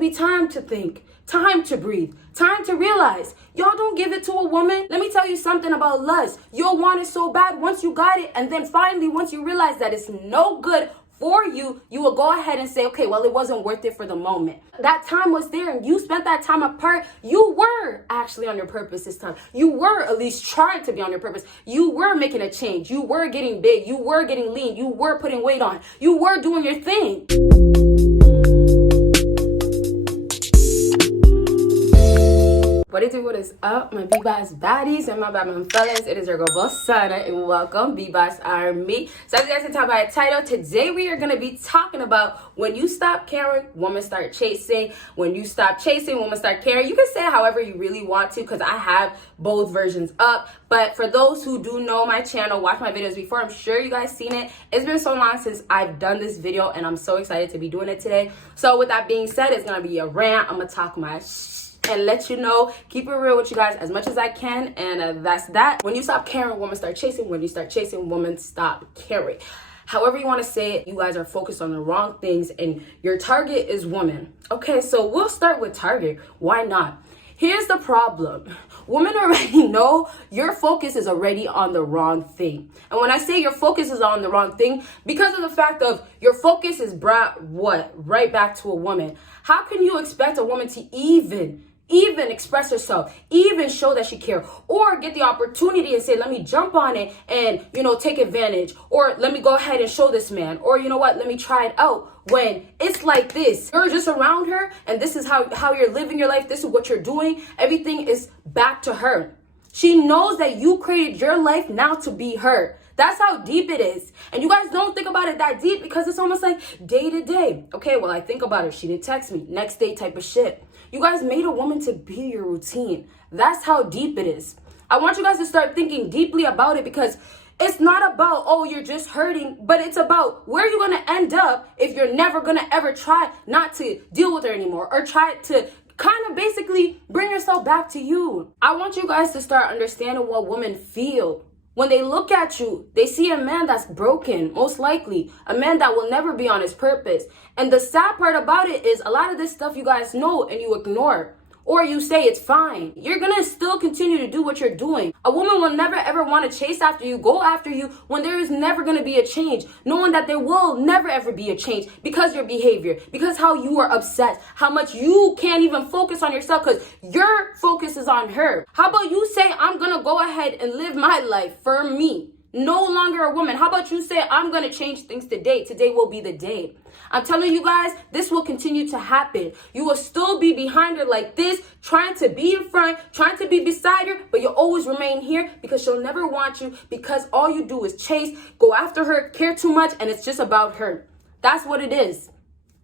be time to think, time to breathe, time to realize. Y'all don't give it to a woman. Let me tell you something about lust. You'll want it so bad once you got it, and then finally, once you realize that it's no good for you, you will go ahead and say, okay, well, it wasn't worth it for the moment. That time was there and you spent that time apart. You were actually on your purpose this time. You were at least trying to be on your purpose. You were making a change. You were getting big. You were getting lean. You were putting weight on. You were doing your thing. What is up, my BBossBaddies and my Batman fellas? It is your girl Bosana and welcome BBossArmy. So as you guys can tell by the title, today we are going to be talking about when you stop caring, women start chasing. When you stop chasing, women start caring. You can say it however you really want to because I have both versions up. But for those who do know my channel, watch my videos before, I'm sure you guys seen it. It's been so long since I've done this video and I'm so excited to be doing it today. So with that being said, it's going to be a rant. I'm going to talk my and let you know, keep it real with you guys as much as I can, and that's that. When you stop caring, women start chasing. When you start chasing, women stop caring. However you want to say it, you guys are focused on the wrong things and your target is women. Okay, so we'll start with target. Why not? Here's the problem. Women already know your focus is already on the wrong thing. And when I say your focus is on the wrong thing, because of the fact of your focus is brought right back to a woman. How can you expect a woman to even express herself, even show that she cares, or get the opportunity and say, let me jump on it and, take advantage, or let me go ahead and show this man, or you know what, let me try it out, when it's like this. You're just around her and this is how you're living your life. This is what you're doing. Everything is back to her. She knows that you created your life now to be her. That's how deep it is. And you guys don't think about it that deep because it's almost like day to day. Okay, well, I think about it. She didn't text me. Next day type of shit. You guys made a woman to be your routine. That's how deep it is. I want you guys to start thinking deeply about it because it's not about, oh, you're just hurting, but it's about where you're going to end up if you're never going to ever try not to deal with her anymore or try to kind of basically bring yourself back to you. I want you guys to start understanding what women feel. When they look at you, they see a man that's broken, most likely. A man that will never be on his purpose. And the sad part about it is a lot of this stuff you guys know and you ignore. Or you say it's fine. You're going to still continue to do what you're doing. A woman will never ever want to chase after you, go after you when there is never going to be a change. Knowing that there will never ever be a change because your behavior, because how you are upset, how much you can't even focus on yourself because your focus is on her. How about you say, I'm going to go ahead and live my life for me. No longer a woman. How about you say, I'm going to change things today. Today will be the day. I'm telling you guys, this will continue to happen. You will still be behind her like this, trying to be in front, trying to be beside her, but you'll always remain here because she'll never want you because all you do is chase, go after her, care too much, and it's just about her. That's what it is.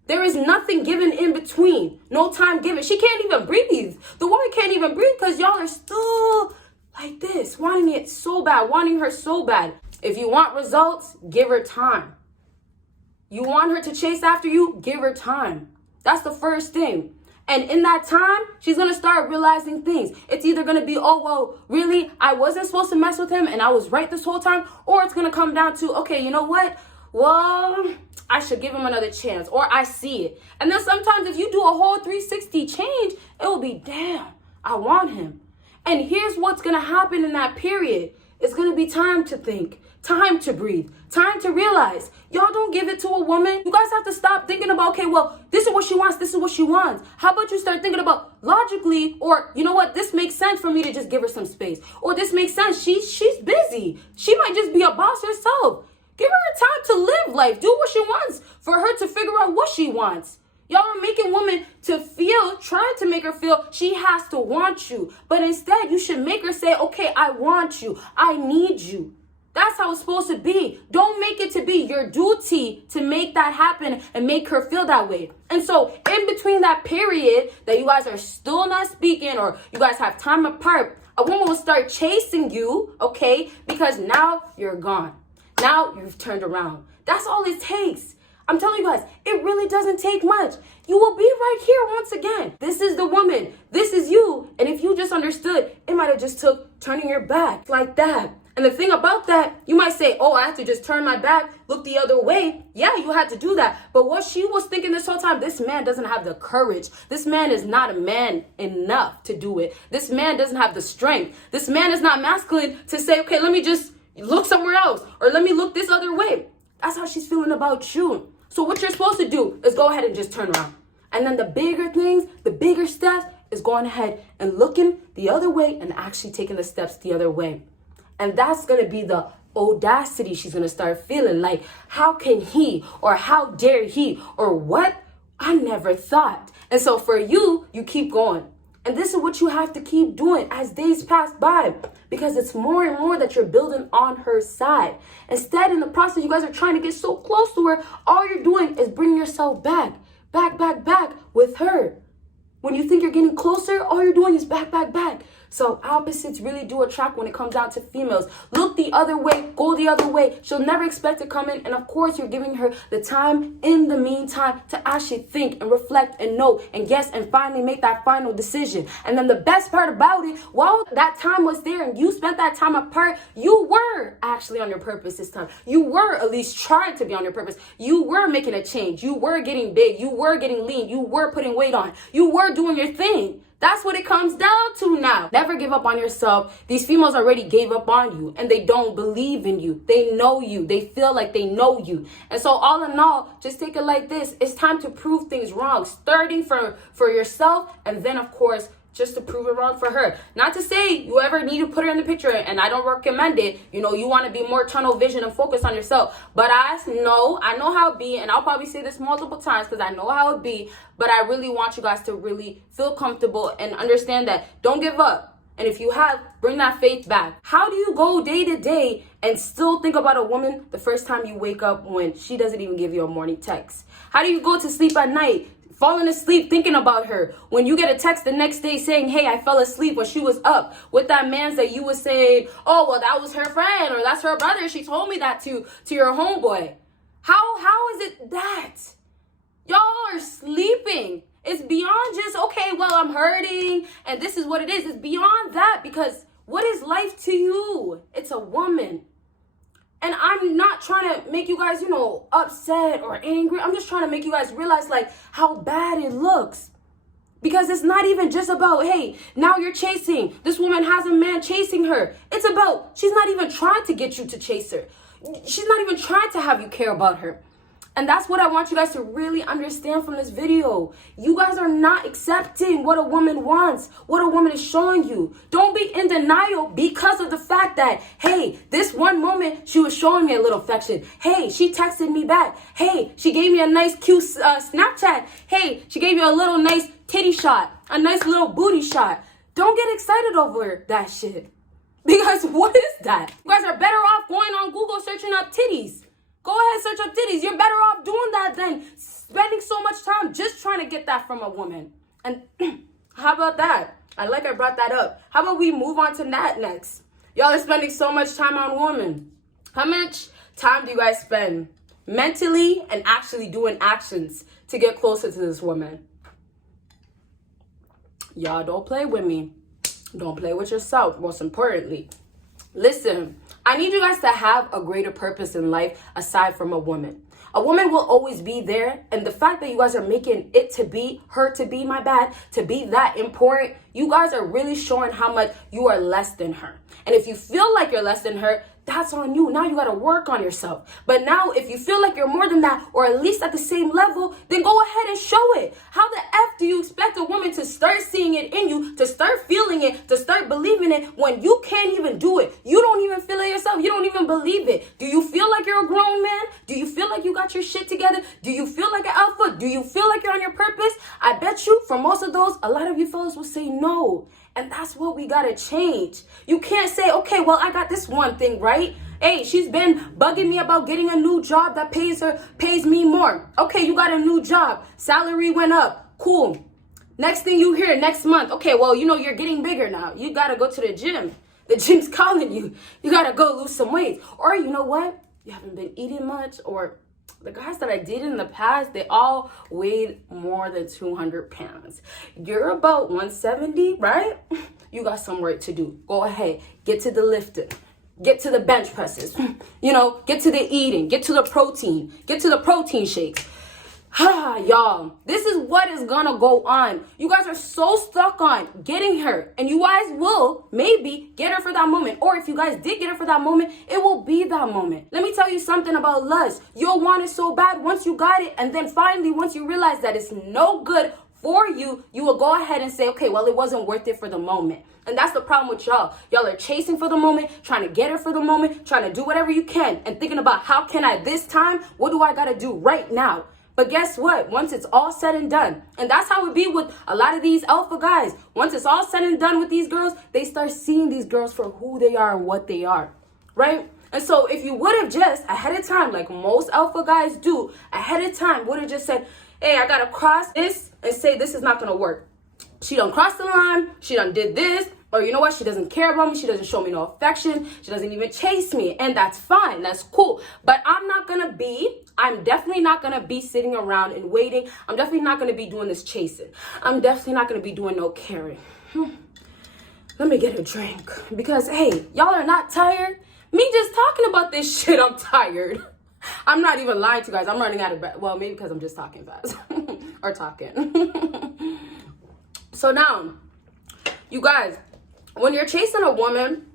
There is nothing given in between. No time given. She can't even breathe. The woman can't even breathe because y'all are still like this, wanting it so bad, wanting her so bad. If you want results, give her time. You want her to chase after you, give her time. That's the first thing. And in that time, she's going to start realizing things. It's either going to be, oh, well, really, I wasn't supposed to mess with him and I was right this whole time. Or it's going to come down to, okay, you know what? Well, I should give him another chance, or I see it. And then sometimes if you do a whole 360 change, it will be, damn, I want him. And here's what's going to happen in that period. It's going to be time to think, time to breathe, time to realize. Y'all don't give it to a woman. You guys have to stop thinking about, okay, well, this is what she wants. This is what she wants. How about you start thinking about logically, or you know what, this makes sense for me to just give her some space. Or this makes sense. She's busy. She might just be a boss herself. Give her time to live life. Do what she wants for her to figure out what she wants. Y'all are making women to feel, trying to make her feel she has to want you. But instead, you should make her say, okay, I want you. I need you. That's how it's supposed to be. Don't make it to be your duty to make that happen and make her feel that way. And so in between that period that you guys are still not speaking or you guys have time apart, a woman will start chasing you, okay, because now you're gone. Now you've turned around. That's all it takes. I'm telling you guys, it really doesn't take much. You will be right here once again. This is the woman. This is you. And if you just understood, it might have just took turning your back like that. And the thing about that, you might say, oh, I have to just turn my back, look the other way. Yeah, you had to do that. But what she was thinking this whole time, this man doesn't have the courage. This man is not a man enough to do it. This man doesn't have the strength. This man is not masculine to say, okay, let me just look somewhere else, or let me look this other way. That's how she's feeling about you. So what you're supposed to do is go ahead and just turn around. And then the bigger things, the bigger steps is going ahead and looking the other way and actually taking the steps the other way. And that's going to be the audacity she's going to start feeling. Like, how can he, or how dare he, or what? I never thought. And so for you, you keep going. And this is what you have to keep doing as days pass by, because it's more and more that you're building on her side. Instead, in the process, you guys are trying to get so close to her, all you're doing is bringing yourself back with her. When you think you're getting closer, all you're doing is back. So opposites really do attract when it comes down to females. Look the other way, go the other way. She'll never expect to come in. And of course, you're giving her the time in the meantime to actually think and reflect and know and guess and finally make that final decision. And then the best part about it, while that time was there and you spent that time apart, you were actually on your purpose this time. You were at least trying to be on your purpose. You were making a change. You were getting big. You were getting lean. You were putting weight on. You were doing your thing. That's what it comes down to now. Never give up on yourself. These females already gave up on you and they don't believe in you. They know you. They feel like they know you. And so all in all, just take it like this. It's time to prove things wrong. Starting for yourself, and then of course, just to prove it wrong for her. Not to say you ever need to put her in the picture, and I don't recommend it. You know, you want to be more tunnel vision and focus on yourself. But I know how it be, and I'll probably say this multiple times because I know how it be. But I really want you guys to really feel comfortable and understand that don't give up. And if you have, bring that faith back. How do you go day to day and still think about a woman the first time you wake up when she doesn't even give you a morning text? How do you go to sleep at night falling asleep thinking about her when you get a text the next day saying, hey, I fell asleep when she was up with that man's that you was saying, oh, well, that was her friend or that's her brother. She told me that to your homeboy. How is it that? Y'all are sleeping. It's beyond just, okay, well, I'm hurting and this is what it is. It's beyond that, because what is life to you? It's a woman. And I'm not trying to make you guys, upset or angry. I'm just trying to make you guys realize, like, how bad it looks. Because it's not even just about, hey, now you're chasing. This woman has a man chasing her. It's about, she's not even trying to get you to chase her. She's not even trying to have you care about her. And that's what I want you guys to really understand from this video. You guys are not accepting what a woman wants, what a woman is showing you. Don't be in denial because of the fact that, hey, this one moment she was showing me a little affection. Hey, she texted me back. Hey, she gave me a nice cute Snapchat. Hey, she gave you a little nice titty shot, a nice little booty shot. Don't get excited over that shit. Because what is that? You guys are better off going on Google searching up titties. Go ahead, search up titties. You're better off doing that than spending so much time just trying to get that from a woman. And how about that? I brought that up. How about we move on to that next? Y'all are spending so much time on women. How much time do you guys spend mentally and actually doing actions to get closer to this woman? Y'all don't play with me. Don't play with yourself, most importantly. Listen, I need you guys to have a greater purpose in life aside from a woman. A woman will always be there, and the fact that you guys are making it to be, her to be, to be that important, you guys are really showing how much you are less than her. And if you feel like you're less than her, that's on you. Now you got to work on yourself. But now if you feel like you're more than that, or at least at the same level, then go ahead and show it. How the F do you expect a woman to start seeing it in you, to start feeling it, to start believing it when you can't even do it? You don't even feel it yourself. You don't even believe it. Do you feel like you're a grown man? Do you feel like you got your shit together? Do you feel like an alpha? Do you feel like you're on your purpose? I bet you for most of those, a lot of you fellas will say no. And that's what we gotta change. You can't say, okay, well, I got this one thing right. Hey, she's been bugging me about getting a new job that pays me more. Okay, you got a new job. Salary went up. Cool. Next thing you hear next month, okay, well, you're getting bigger now. You gotta go to the gym. The gym's calling you. You gotta go lose some weight. Or you know what? You haven't been eating much, or the guys that I dated in the past, they all weighed more than 200 pounds. You're about 170, right? You got some work to do. Go ahead, get to the lifting. get to the bench presses, you know, get to the eating, get to the protein shakes. Y'all, this is what is gonna go on. You guys are so stuck on getting her, and you guys will maybe get her for that moment, or if you guys did get her for that moment, it will be that moment. Let me tell you something about lust. You'll want it so bad once you got it, and then finally once you realize that it's no good for you, you will go ahead and say, okay, well, it wasn't worth it for the moment. And that's the problem with y'all. Y'all are chasing for the moment, trying to get her for the moment, trying to do whatever you can, and thinking about how can I this time, what do I gotta do right now? But guess what? Once it's all said and done, and that's how it be with a lot of these alpha guys. Once it's all said and done with these girls, they start seeing these girls for who they are and what they are, right? And so if you would have just ahead of time, like most alpha guys do, ahead of time would have just said, hey, I gotta cross this and say this is not gonna work. She done crossed the line, she done did this, or you know what, she doesn't care about me, she doesn't show me no affection, she doesn't even chase me, and that's fine, that's cool. But I'm definitely not gonna be sitting around and waiting. I'm definitely not gonna be doing this chasing. I'm definitely not gonna be doing no caring. Let me get a drink, because hey, y'all are not tired? Me just talking about this shit, I'm tired. I'm not even lying to you guys, I'm running out of breath. Well, maybe because I'm just talking fast, or talking. So now, you guys, when you're chasing a woman,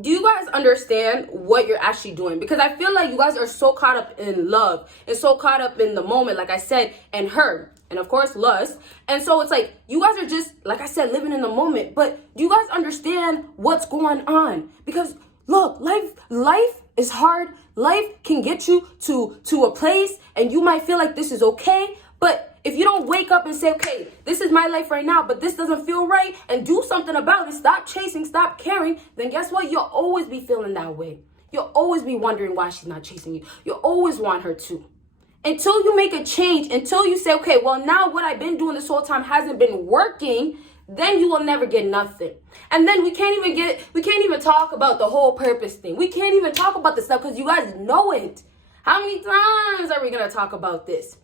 do you guys understand what you're actually doing? Because I feel like you guys are so caught up in love and so caught up in the moment, like I said, and her, and of course lust. And so it's like you guys are just, like I said, living in the moment. But do you guys understand what's going on? Because look, life is hard. Life can get you to a place and you might feel like this is okay, but if you don't wake up and say, okay, this is my life right now, but this doesn't feel right, and do something about it, stop chasing, stop caring, then guess what? You'll always be feeling that way. You'll always be wondering why she's not chasing you. You'll always want her to. Until you make a change, until you say, okay, well, now what I've been doing this whole time hasn't been working, then you will never get nothing. And then we can't even talk about the whole purpose thing. We can't even talk about this stuff because you guys know it. How many times are we going to talk about this?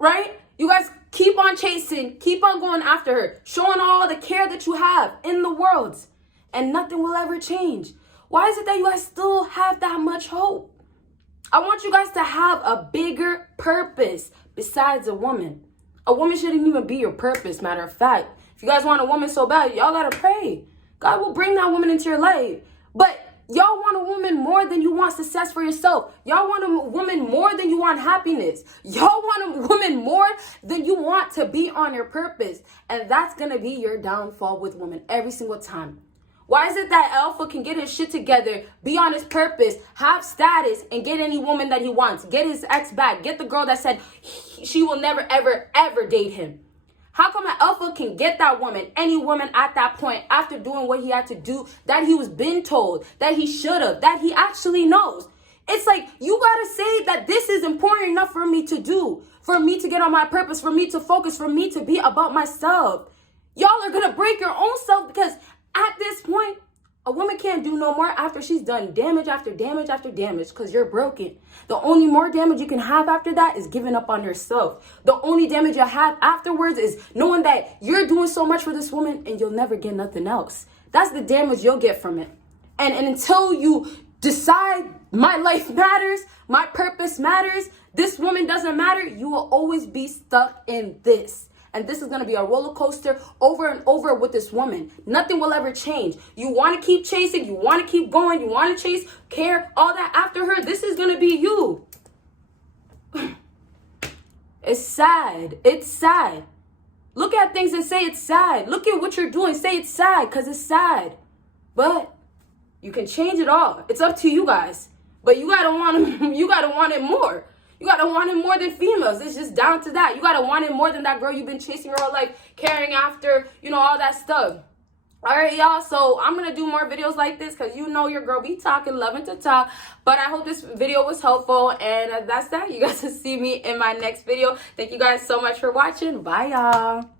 Right? You guys keep on chasing, keep on going after her, showing all the care that you have in the world, and nothing will ever change. Why is it that you guys still have that much hope? I want you guys to have a bigger purpose besides a woman. A woman shouldn't even be your purpose, matter of fact. If you guys want a woman so bad, y'all gotta pray. God will bring that woman into your life. But y'all want a woman more than you want success for yourself. Y'all want a woman more than you want happiness. Y'all want a woman more than you want to be on your purpose. And that's going to be your downfall with women every single time. Why is it that alpha can get his shit together, be on his purpose, have status, and get any woman that he wants? Get his ex back. Get the girl that said she will never, ever, ever date him. How come an alpha can get that woman, any woman at that point, after doing what he had to do, that he was been told, that he should have, that he actually knows? It's like, you gotta say that this is important enough for me to do, for me to get on my purpose, for me to focus, for me to be about myself. Y'all are gonna break your own self because at this point, a woman can't do no more after she's done damage after damage after damage because you're broken. The only more damage you can have after that is giving up on yourself. The only damage you'll have afterwards is knowing that you're doing so much for this woman and you'll never get nothing else. That's the damage you'll get from it. And until you decide my life matters, my purpose matters, this woman doesn't matter, you will always be stuck in this. And this is going to be a roller coaster over and over with this woman. Nothing will ever change. You want to keep chasing. You want to keep going. You want to chase, care, all that after her. This is going to be you. It's sad. It's sad. Look at things and say it's sad. Look at what you're doing. Say it's sad because it's sad. But you can change it all. It's up to you guys. But you gotta want it more. You gotta want it more than females. It's just down to that. You gotta want it more than that girl you've been chasing your whole life, carrying after, all that stuff. All right, y'all. So I'm gonna do more videos like this because your girl be talking, loving to talk. But I hope this video was helpful, and that's that. You guys will see me in my next video. Thank you guys so much for watching. Bye, y'all.